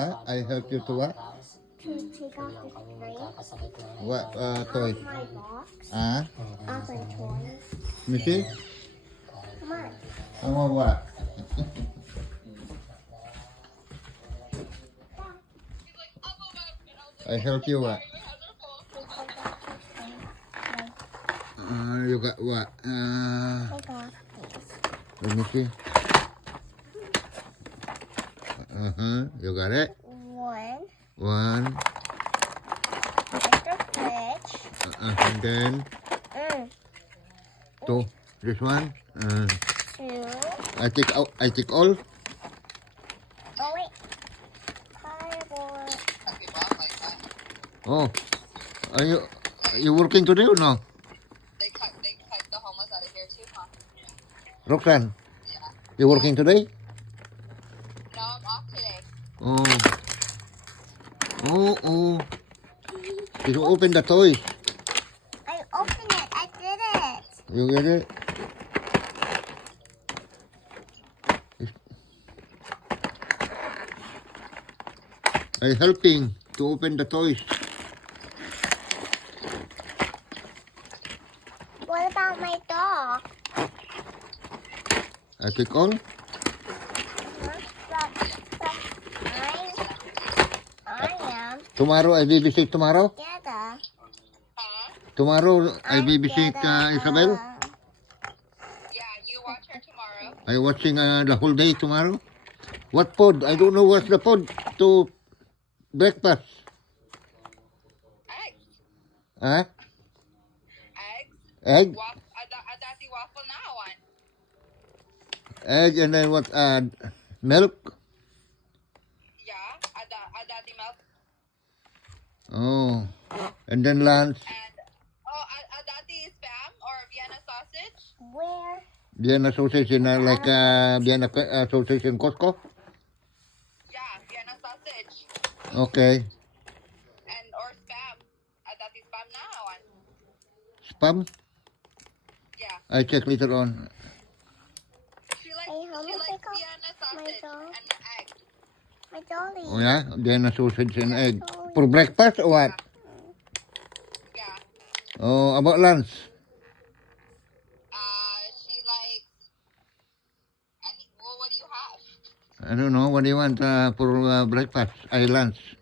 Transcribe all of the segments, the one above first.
I help you to what? To take off the screen. What toys? Off my box. Ah? Off my toys. Missy? Come on. I want what? I help you what? You got what? Take off these. Let me see. You got it? One. One. Like the fridge. And then two. This one. Two. I take all. Oh wait. Cardboard. Oh. Are you working today or no? They cut the homeless out of here too, huh? Roxanne, Yeah. you working today? No, I'm off today. Oh. Oh. You open the toys. I opened it. I did it. You get it? I'm helping to open the toys. What about my dog? I take all. I am. Tomorrow I babysit tomorrow. Dada. Huh? Tomorrow I babysit Isabel. Yeah, you watch her tomorrow. I watching the whole day tomorrow. What food? I don't know what's the food to breakfast. Eggs. Huh? Eggs. Egg? Adati waffle na one. Egg and then what? Milk? Yeah, adati milk. Oh. And then lunch. And, adati spam or Vienna sausage. Where? Vienna sausage in like Vienna sausage in Costco. Yeah, Vienna sausage. Okay. And, or spam. Adati spam na one. Spam? Yeah. I check later on. She likes, Hey, how she much likes they cost? Vienna sausage dog? and egg. My dolly. Oh yeah? Vienna sausage and egg. For breakfast or what? Yeah. Oh, about lunch? She likes, well, what do you have? I don't know. What do you want for breakfast? Lunch.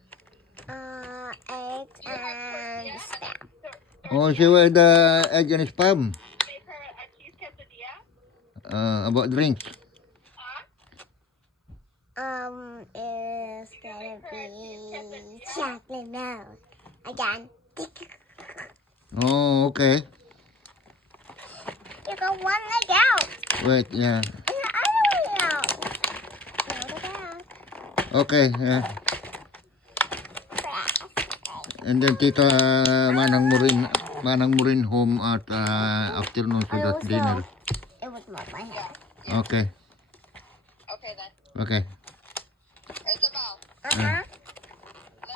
Eggs and spam. Oh, she want the egg and spam. Make her a cheese quesadilla. About drinks. Is gonna be chocolate milk. Again. Oh, okay. You got one leg out. Wait, yeah. And the other leg out. Now the back. Okay, yeah. And then Tita Manang Murin home at afternoon so I that's also- dinner. It was not my hair. Okay, Okay then. okay. Isabel, let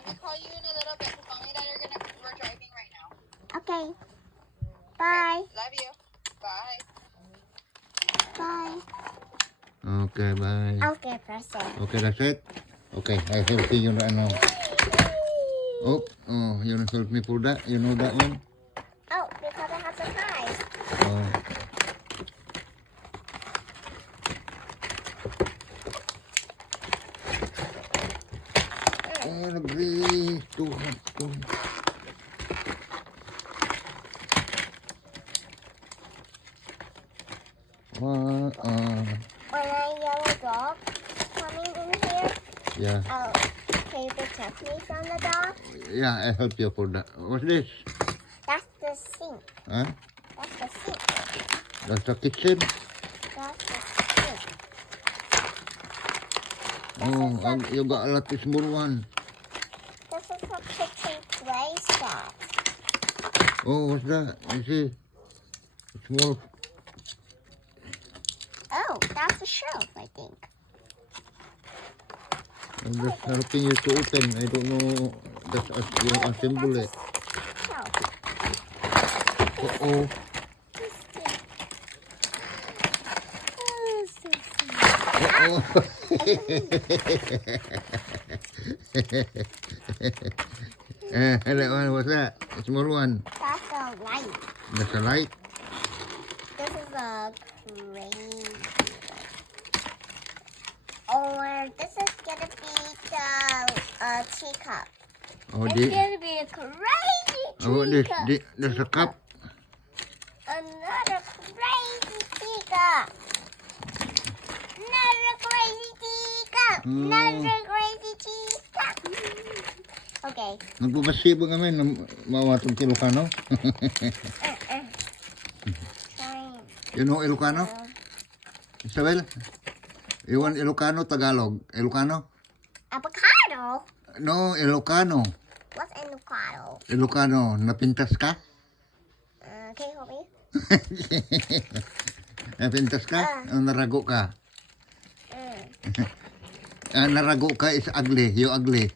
me call you in a little bit because mommy and dad we're driving right now. Okay. Bye. Love you. Bye. Bye. Okay, bye. Okay, person. Okay, that's it? Okay, I help you now. Oh, you want to help me for that? You know that one? Oh, because I have surprise. Oh. Oh, nag-breathe. Tuhan ko. When a yellow dog coming in here, Yeah, can you protect me from the dog? yeah, I help you for that. What's this? That's the sink. Huh? That's the sink. That's the kitchen? That's the sink. Oh, you got a lot of small one. This is a kitchen play set. Oh, what's that? You see? Small. Oh, that's a shelf, I think. I'm just helping you to open. I don't know. That's you assemble it. Shelf. Uh-oh. Oh, so sweet. Uh-oh. That one, what's that? A small one. That's a light. That's a light. This is a crazy. Or this is gonna be the teacup. Oh, It's this. gonna be a crazy Oh, teacup. there's a cup. Another crazy teacup. Another crazy teacup. Another crazy teacup. Okay. Nagpapasibo kami na mawatong Ilocano. Fine. You know Ilocano? Isabel? You want Ilocano, Tagalog? Ilocano? Avocado? No, Ilocano. What's avocado? Ilocano, napintas ka? Can you help me? Napintas ka? O narago ka? Mm. Narago ka is ugly. You ugly.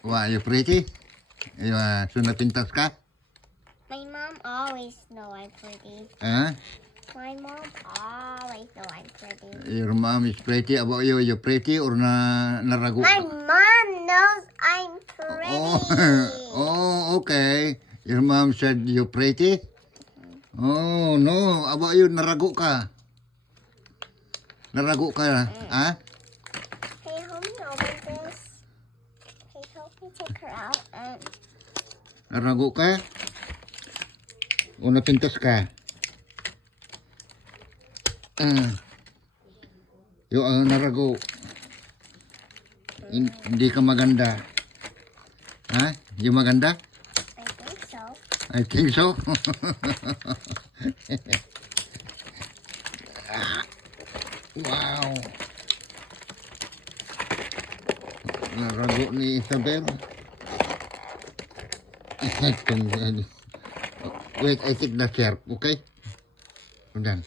Why, you pretty? You, so napintas ka? My mom always know I'm pretty. Huh? My mom always know I'm pretty. Your mom is pretty about you. You pretty or narago My ka? mom knows I'm pretty. Oh, okay. Your mom said you pretty? Oh, no. About you, narago ka. Narago ka, ha? Hey, help me open this. Hey, help me take her out and Narago ka? O napintas ka? Yung narago. Hindi ka maganda. Ha? Yung maganda? I think so. I think so. Wow. Narago ni Isabel. Wait, I take the chair, okay? Hold on.